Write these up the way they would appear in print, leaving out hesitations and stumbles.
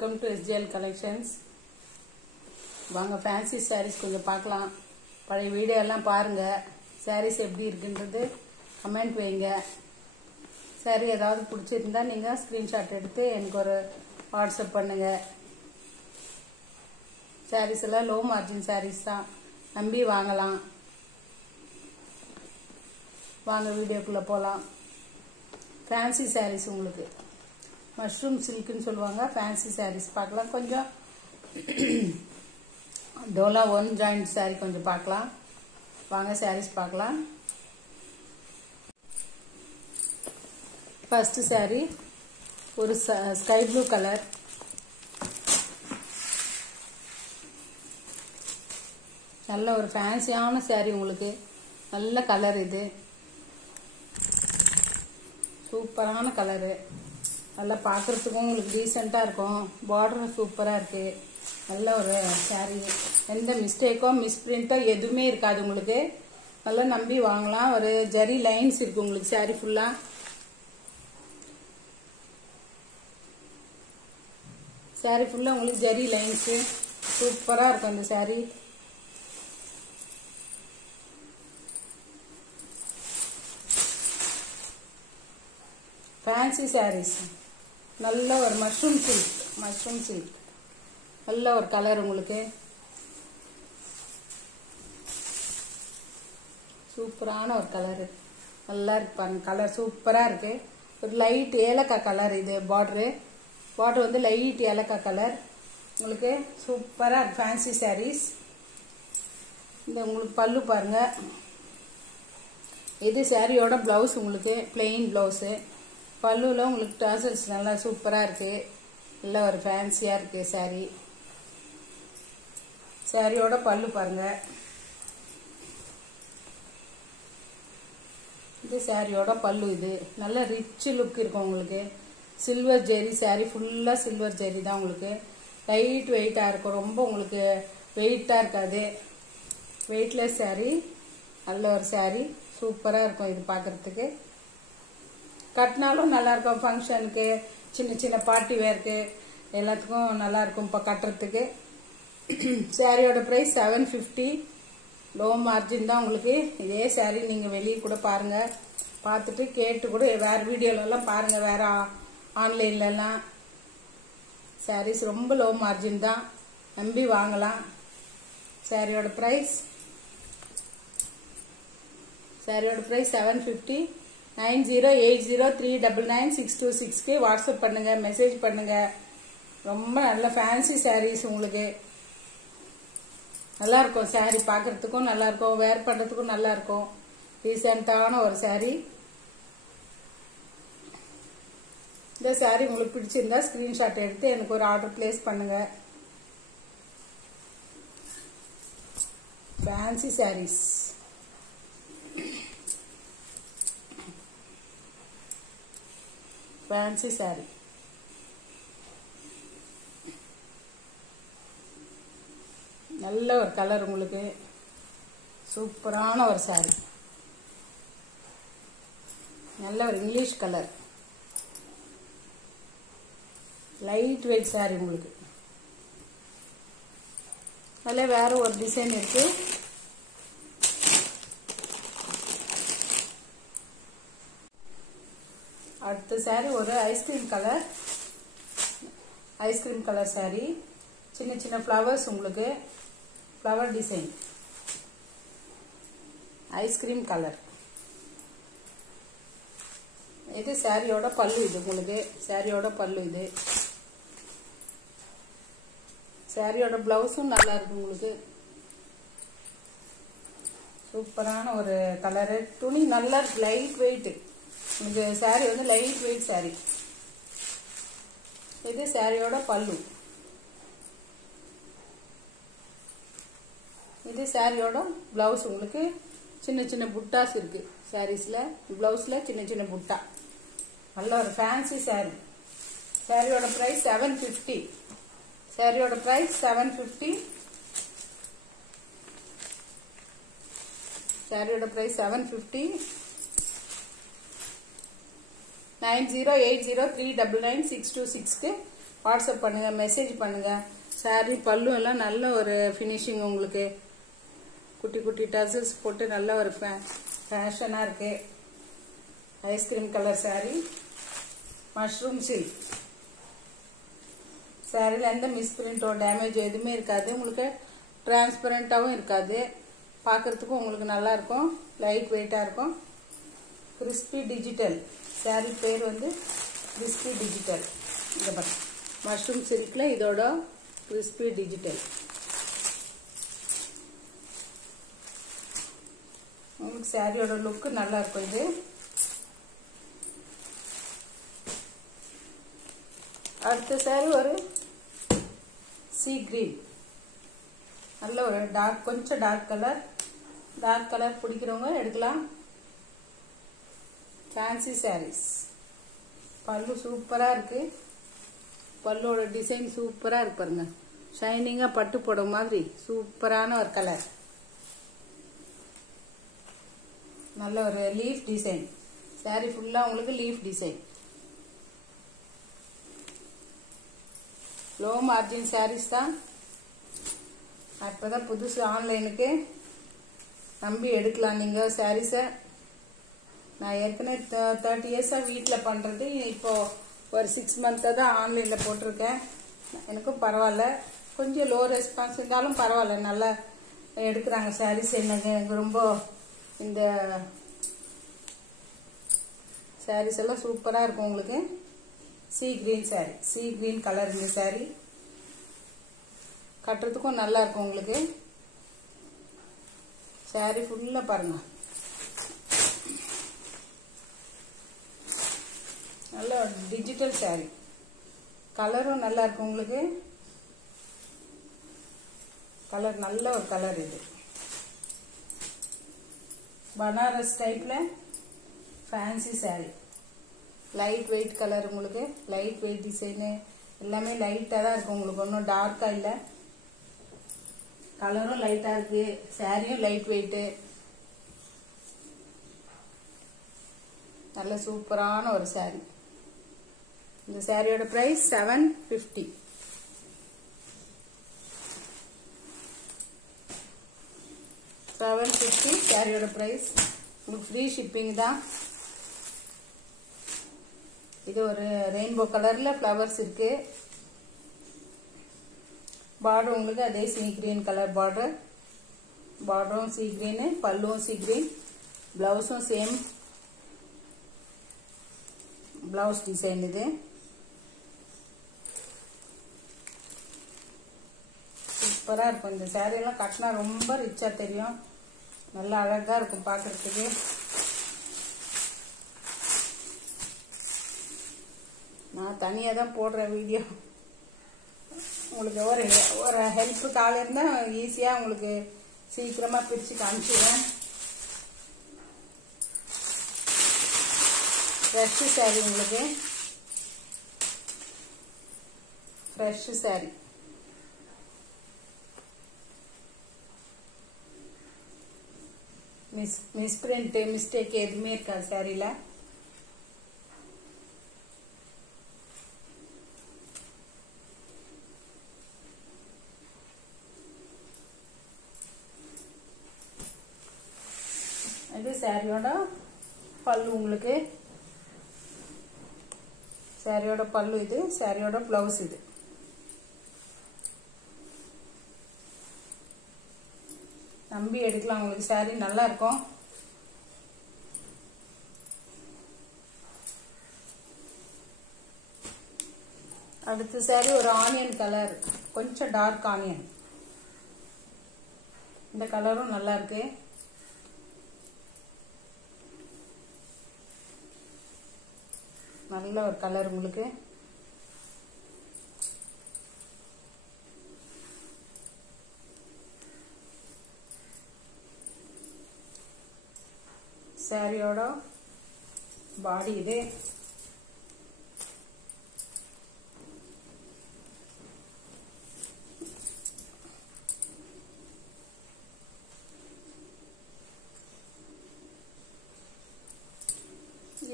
welcome to SGL Collections. வாங்க fancy saris கொஞ்சம் பார்க்கலாம். பழைய வீடியோ எல்லாம் பாருங்க. சாரீஸ் எப்படி இருக்குன்றது கமெண்ட் வைங்க. சாரி ஏதாவது பிடிச்சிருந்தா நீங்க ஸ்கிரீன்ஷாட் எடுத்து எனக்கு ஒரு வாட்ஸ்அப் பண்ணுங்க. சாரீஸ் எல்லாம் லோ மார்ஜின் சாரீஸ் தான், நம்பி வாங்கலாம். வாங்க வீடியோக்குள்ள போலாம். ஃபேன்சி சாரீஸ் உங்களுக்கு மஷ்ரூம் சில்க்னு சொல்லுவாங்க. ஃபேன்சி சாரீஸ் பார்க்கலாம். கொஞ்சம் டோலா ஒன் ஜாயிண்ட் சாரீ கொஞ்சம் பார்க்கலாம். வாங்க சாரீஸ் பார்க்கலாம். ஃபர்ஸ்ட் சாரீ ஒரு ஸ்கை ப்ளூ கலர். நல்ல ஒரு ஃபேன்சியான சாரீ உங்களுக்கு. நல்ல கலர், இது சூப்பரான கலரு. நல்லா பார்க்குறதுக்கும் உங்களுக்கு டீசெண்டாக இருக்கும். பார்டரும் சூப்பராக இருக்குது. நல்ல ஒரு சாரீ. எந்த மிஸ்டேக்கோ மிஸ்பிரிண்ட்டோ எதுவுமே இருக்காது உங்களுக்கு. நல்லா நம்பி வாங்கலாம். ஒரு ஜரி லைன்ஸ் இருக்கு உங்களுக்கு சாரீ ஃபுல்லாக. சாரீ ஃபுல்லாக உங்களுக்கு ஜரி லைன்ஸு சூப்பராக இருக்கும் அந்த சாரீ. ஃபேன்சி சாரீஸ். நல்ல ஒரு மஷ்ரூம் சில்க். நல்ல ஒரு கலர் உங்களுக்கு. சூப்பரான ஒரு கலரு. நல்லா இருக்கு பாருங்க. கலர் சூப்பரா இருக்கு. ஒரு லைட் ஏலக்காய் கலர். இது பார்டர் வந்து லைட் ஏலக்காய் கலர் உங்களுக்கு. சூப்பரா இருக்கு ஃபேன்சி சாரீஸ். இந்த உங்களுக்கு பல்லு பாருங்க. இது சாரியோட பிளவுஸ் உங்களுக்கு பிளெயின் பிளவுஸு. பல்லுல உங்களுக்கு டாசல்ஸ் நல்லா சூப்பரா இருக்கு. நல்ல ஒரு ஃபேன்சியா இருக்கு சாரி. சாரியோட பல்லு பாருங்க. இது சாரியோட பல்லு. இது நல்ல ரிச் லுக் இருக்கும் உங்களுக்கு. சில்வர் ஜெரி சாரி ஃபுல்லா சில்வர் ஜெரி தான் உங்களுக்கு. லைட் வெயிட்டா இருக்கும். ரொம்ப உங்களுக்கு வெயிட்டா இருக்காது. Weightless sorry. நல்ல ஒரு சாரி. சூப்பரா இருக்கும் இது பார்க்கறதுக்கு. கட்டினாலும் நல்லா இருக்கும். ஃபங்க்ஷனுக்கு, சின்ன சின்ன பார்ட்டி வேருக்கு, எல்லாத்துக்கும் நல்லா இருக்கும் இப்போ கட்டுறதுக்கு. சாரியோட ப்ரைஸ் 750. லோ மார்ஜின் தான் உங்களுக்கு. இதே சாரி நீங்கள் வெளியே கூட பாருங்க. பார்த்துட்டு கேட்டு கூட வேற வீடியோலலாம் பாருங்க. வேற ஆன்லைன்லலாம் சாரீஸ் ரொம்ப லோ மார்ஜின் தான், நம்பி வாங்கலாம். சாரியோட ப்ரைஸ் 750. 9080399626 வாட்ஸ்அப் பண்ணுங்க, மெசேஜ் பண்ணுங்க. ரொம்ப நல்ல ஃபேன்சி சாரீஸ் உங்களுக்கு. நல்லா இருக்கும் சாரி. பார்க்கறதுக்கும் நல்லா இருக்கும், வேர் பண்றதுக்கும் நல்லா இருக்கும். டீசென்டான ஒரு சாரி. இந்த சாரி உங்களுக்கு பிடிச்சிருந்தா ஸ்கிரீன்ஷாட் எடுத்து எனக்கு ஒரு ஆர்டர் பிளேஸ் பண்ணுங்க. ஃபேன்சி சாரீஸ். ஃபேன்சி சாரி. நல்ல ஒரு கலர் உங்களுக்கு. சூப்பரான ஒரு சாரி. நல்ல ஒரு English colour. Light weight sari உங்களுக்கு. அதில் வேற ஒரு டிசைன் இருக்கு. அடுத்த சாரி ஒரு ஐஸ்கிரீம் கலர் சாரி. சின்ன சின்ன ஃப்ளவர்ஸ் உங்களுக்கு. Flower design. Ice cream colour. இது சாரியோட பல்லு. இது உங்களுக்கு சாரியோட பல்லு. இது சாரியோட பிளவுஸும் நல்லா இருக்கு உங்களுக்கு. சூப்பரான ஒரு கலரு. துணி நல்லா இருக்கு. Light weight. இந்த சாரி வந்து லைட் வெயிட் சாரி. இது சாரியோட பல்லு. இது சாரியோட பிளவுஸ் உங்களுக்கு. சின்ன சின்ன புட்டாஸ் இருக்கு சாரீஸ்ல. பிளவுஸ்ல சின்ன சின்ன புட்டா. நல்ல ஒரு ஃபேன்சி சாரி. சாரியோட பிரைஸ் 750. சாரியோட பிரைஸ் 750. சாரியோட பிரைஸ் 750. 9080399626 வாட்ஸ்அப் பண்ணுங்க, மெசேஜ் பண்ணுங்க. சாரி பல்லு எல்லாம் நல்ல ஒரு ஃபினிஷிங், உங்களுக்கு குட்டி குட்டி டசல்ஸ் போட்டு நல்ல ஒரு ஃபேஷனா இருக்கு. Ice cream colour sorry, mushroom silk சாரியில் எந்த மிஸ்பிரிண்டோ டேமேஜ் எதுவுமே இருக்காது. உங்களுக்கு டிரான்ஸ்பரண்டாகவும் இருக்காது. பார்க்கறதுக்கும் உங்களுக்கு நல்லா இருக்கும். லைட் வெயிட்டாக இருக்கும். கிறிஸ்பி டிஜிட்டல் சாரி பேர் வந்து கிறிஸ்பி டிஜிட்டல். இந்த பாருங்க, மஷ்ரூம் சில்கில் இதோட கிறிஸ்பி டிஜிட்டல். உங்களுக்கு சாரியோட லுக்கு நல்லா இருக்கும். இது அடுத்த சாரி ஒரு சீ கிரீன், நல்ல ஒரு டார்க், கொஞ்சம் டார்க் கலர் பிடிக்கிறவங்க எடுக்கலாம். ஃபேன்சி சாரீஸ். பல்லு சூப்பரா இருக்கு. பல்லோட டிசைன் சூப்பரா இருக்கு பாருங்க. ஷைனிங்கா பட்டு போடும் மாதிரி சூப்பரான ஒரு கலர். நல்ல ஒரு லீஃப் டிசைன். சாரி ஃபுல்லா உங்களுக்கு leaf design. Low margin saris தான். இப்பதான் புதுசு ஆன்லைனுக்கு நம்பி எடுக்கலாம் நீங்க சாரீஸை. நான் ஏற்கனவே 30 இயர்ஸா வீட்டில் பண்றது. இப்போ ஒரு 6 மந்த்தாக தான் ஆன்லைனில் போட்டிருக்கேன். எனக்கும் பரவாயில்ல. கொஞ்சம் லோ ரெஸ்பான்ஸ் இருந்தாலும் பரவாயில்ல, நல்லா எடுக்கிறாங்க சாரீஸ். எனக்கு ரொம்ப இந்த சாரீஸ் எல்லாம் சூப்பராக இருக்கும். உங்களுக்கு sea green sari, sea green colour இந்த சாரி. கட்டுறதுக்கும் நல்லா இருக்கும் உங்களுக்கு. சாரி ஃபுல்லா பாருங்க, நல்ல டிஜிட்டல் சாரி. கலரும் நல்லா இருக்கும் உங்களுக்கு. கலர் நல்ல ஒரு கலர். இது பனாரஸ் டைப்ல fancy sorry. Light weight colour. உங்களுக்கு லைட் வெயிட் டிசைனு எல்லாமே லைட்டா தான் இருக்கும். உங்களுக்கு ஒன்றும் டார்க்கா இல்லை. கலரும் லைட்டா இருக்கு. சாரியும் லைட் வெயிட். நல்ல சூப்பரான ஒரு சாரி. இந்த சாரியோட பிரைஸ் 750. சாரியோட பிரைஸ். உங்களுக்கு ஃப்ரீ ஷிப்பிங் தான். இது ஒரு ரெயின்போ கலர்ல ஃப்ளவர்ஸ் இருக்கு. பார்டர் உங்களுக்கு அதே சீ கிரீன் கலர் பார்டர். பார்டரும் சீ கிரீன், பல்லுவும் சீ கிரீன், பிளவுஸும் சேம் பிளவுஸ் டிசைன். இது சூப்பரா இருக்கும். இந்த சாரி எல்லாம் கட்டினா ரொம்ப ரிச்சா தெரியும். நல்லா அழகா இருக்கும் பாக்குறதுக்கு. நான் தனியா தான் போடுறேன் வீடியோ. உங்களுக்கு ஒரு ஹெல்ப்புக்கு ஆள் இருந்தா ஈஸியா உங்களுக்கு சீக்கிரமா பிரிச்சு காமிச்சிடுவேன். ஃப்ரெஷ் சாரி. உங்களுக்கு ஃப்ரெஷ் சாரி. மிஸ்பிரிண்ட் மிஸ்டேக் எதுவுமே இருக்காது சாரியில. இது சாரியோட பல்லு. உங்களுக்கு சாரியோட பல்லு. இது சாரியோட பிளவுஸ். இது நம்பி எடுக்கலாம். உங்களுக்கு சாரி நல்லா இருக்கும். அடுத்த சாரி ஒரு ஆனியன் கலர், கொஞ்சம் டார்க் ஆனியன். இந்த கலரும் நல்லா இருக்கு. நல்ல ஒரு கலர் உங்களுக்கு. சாரியோட பாடி இது.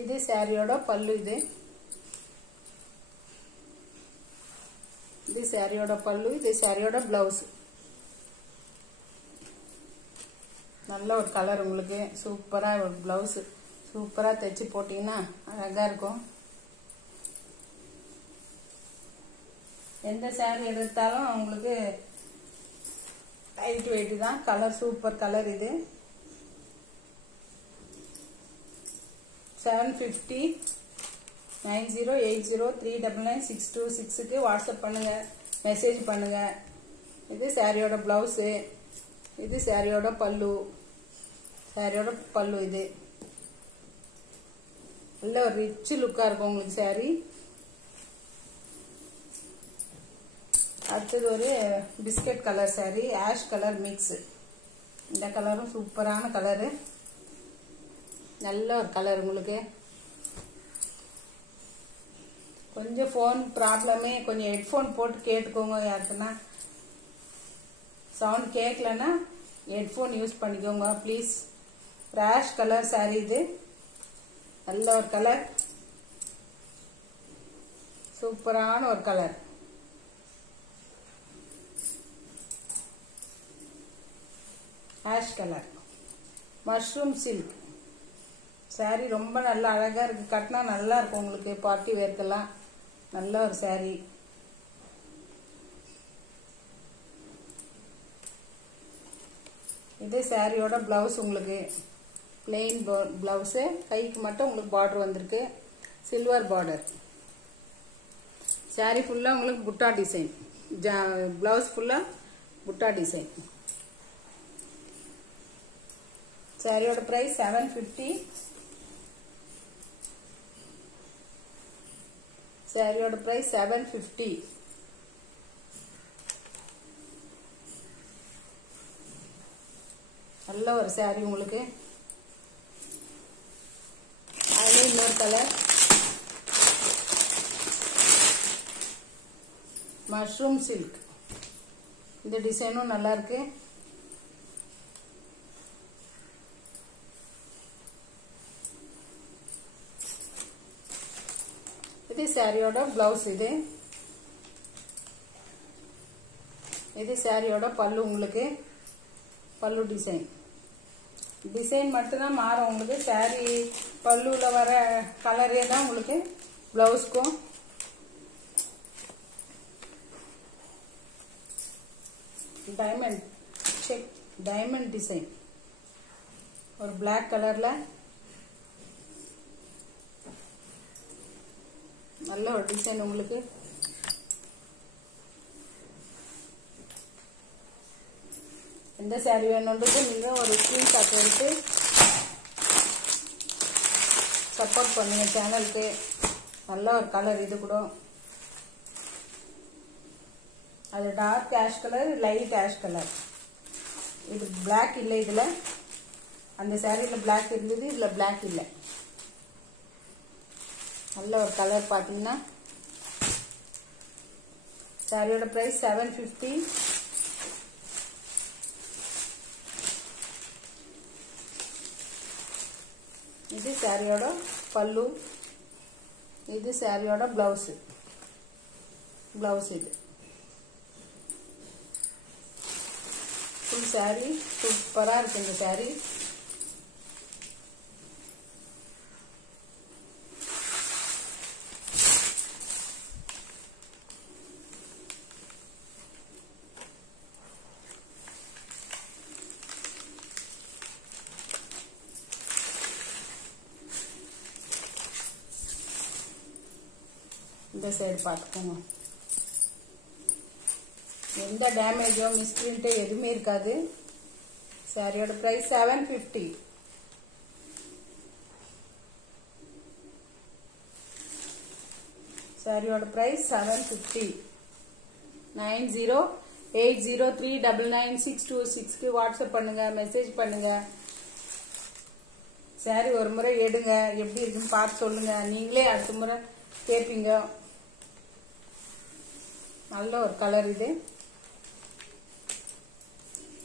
இது சாரியோட பல்லு. இது இது சாரியோட பல்லு, இது சாரியோட பிளவுஸ். நல்ல ஒரு கலர் உங்களுக்கு. சூப்பரா ஒரு பிளவுஸ் சூப்பரா தைச்சு போட்டீங்கன்னா அழகா இருக்கும். எந்த சாரி எடுத்தாலும் உங்களுக்கு லைட் வெயிட் தான். Colour super colour. இது 750 9080399626க்கு வாட்ஸ்அப் பண்ணுங்க, மெசேஜ் பண்ணுங்க. இது சாரியோட பிளவுஸு, இது சாரியோட பல்லு. சாரியோட பல்லு இது நல்ல ஒரு ரிச் லுக்கா இருக்கும் உங்களுக்கு சாரி. அடுத்தது ஒரு biscuit colour sorry, ash colour mix. இந்த கலரும் சூப்பரான கலரு, நல்ல ஒரு கலர் உங்களுக்கு. கொஞ்சம் ஃபோன் ப்ராப்ளமே, கொஞ்சம் ஹெட்ஃபோன் போட்டு கேட்டுக்கோங்க. யாருக்குன்னா சவுண்ட் கேட்கலன்னா ஹெட்ஃபோன் யூஸ் பண்ணிக்கோங்க ப்ளீஸ். ஆஷ் கலர் சாரி இது, நல்ல ஒரு கலர், சூப்பரான ஒரு colour. Ash colour mushroom silk sorry ரொம்ப நல்லா அழகா இருக்கு. கட்டினா நல்லா இருக்கும் உங்களுக்கு. பார்ட்டி வேர்க்கெல்லாம் நல்ல ஒரு சாரி. இது சாரியோட பிளவுஸ் உங்களுக்கு. பிளெயின் பிளவுஸ், கைக்கு மட்டும் உங்களுக்கு பார்டர் வந்திருக்கு, சில்வர் பார்டர். சாரி ஃபுல்லா உங்களுக்கு புட்டா டிசைன், பிளவுஸ் ஃபுல்லா புட்டா டிசைன். சாரியோட பிரைஸ் 750. சாரியோட பிரைஸ் 750. நல்ல ஒரு சாரி உங்களுக்கு. அதுல இன்னொரு கலர் மஷ்ரூம் சில்க். இந்த டிசைனும் நல்லா இருக்கு. இது சாரியோட பிளவுஸ். இது சாரியோட பல்லு உங்களுக்கு. பல்லு டிசைன் மட்டும்தான் மாறும் உங்களுக்கு. சாரி பல்லுல வர கலரே தான் உங்களுக்கு பிளவுஸ்க்கும். டைமண்ட் டிசைன் ஒரு பிளாக் கலர்ல நல்ல ஒரு டிசைன் உங்களுக்கு. எந்த சாரி வேணும்ன்றது நீங்க ஒரு ஸ்கிரீன்ஷாட் எடுத்து சப்போர்ட் பண்ணுங்க சேனலுக்கு. நல்ல ஒரு கலர் இது கூட. அது dark ash colour, light ash colour. இது பிளாக் இல்லை. இதுல அந்த சாரியில பிளாக் இருந்தது, இதுல பிளாக் இல்லை. நல்ல ஒரு கலர் பாத்தீங்கன்னா. சாரியோட பிரைஸ் 750. இது சாரியோட பல்லு, இது சாரியோட பிளவுஸ். இது ஃபுல் சாரி சூப்பரா இருக்கு. இந்த சாரி இந்த சைடு பார்த்துக்கோங்க. எந்த டேமேஜோ மிஸ்பிரிண்டோ எதுவுமே இருக்காது. சாரியோட பிரைஸ் 750. சாரியோட பிரைஸ் 750. 9080399626க்கு வாட்ஸ்அப் பண்ணுங்க, மெசேஜ் பண்ணுங்க. சாரி ஒரு முறை எடுங்க, எப்படி இருக்குன்னு பார்த்து சொல்லுங்க. நீங்களே அடுத்த முறை கேட்பீங்க. நல்ல ஒரு கலர் இது.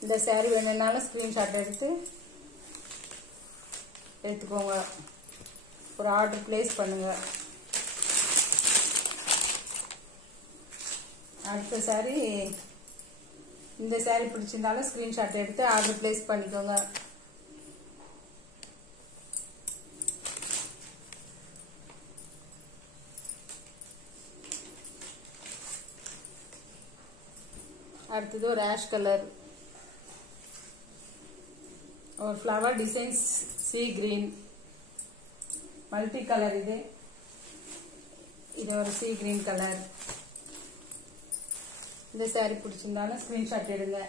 இந்த சாரி வேணும்னாலும் ஸ்கிரீன்ஷாட் எடுத்துக்கோங்க. ஒரு ஆர்டர் பிளேஸ் பண்ணுங்க. அடுத்த சாரி, இந்த சாரி பிடிச்சிருந்தாலும் ஸ்கிரீன்ஷாட் எடுத்து ஆர்டர் பிளேஸ் பண்ணிக்கோங்க. அடுத்தது ஒரு ஆஷ் கலர், ஒரு flower designs sea green multi colour. இது ஒரு சீ கிரீன் கலர். இந்த சாரி பிடிச்சிருந்தாலும் ஸ்கிரீன்ஷாட் எடுங்க.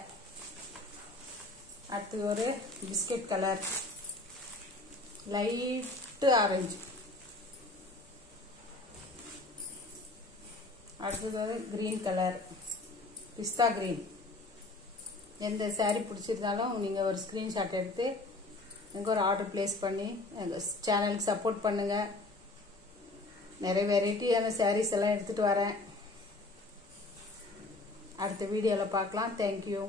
அடுத்து ஒரு பிஸ்கட் கலர், லைட் ஆரஞ்சு. அடுத்தது ஒரு கிரீன் கலர், பிஸ்தா கிரீன். எந்த சாரி பிடிச்சிருந்தாலும் நீங்கள் ஒரு ஸ்கிரீன்ஷாட் எடுத்து எனக்கு ஒரு ஆர்டர் பிளேஸ் பண்ணி எங்கள் சேனலுக்கு சப்போர்ட் பண்ணுங்கள். நிறைய வெரைட்டியான சாரீஸ் எல்லாம் எடுத்துகிட்டு வரேன். அடுத்த வீடியோவில் பார்க்கலாம். தேங்க்யூ.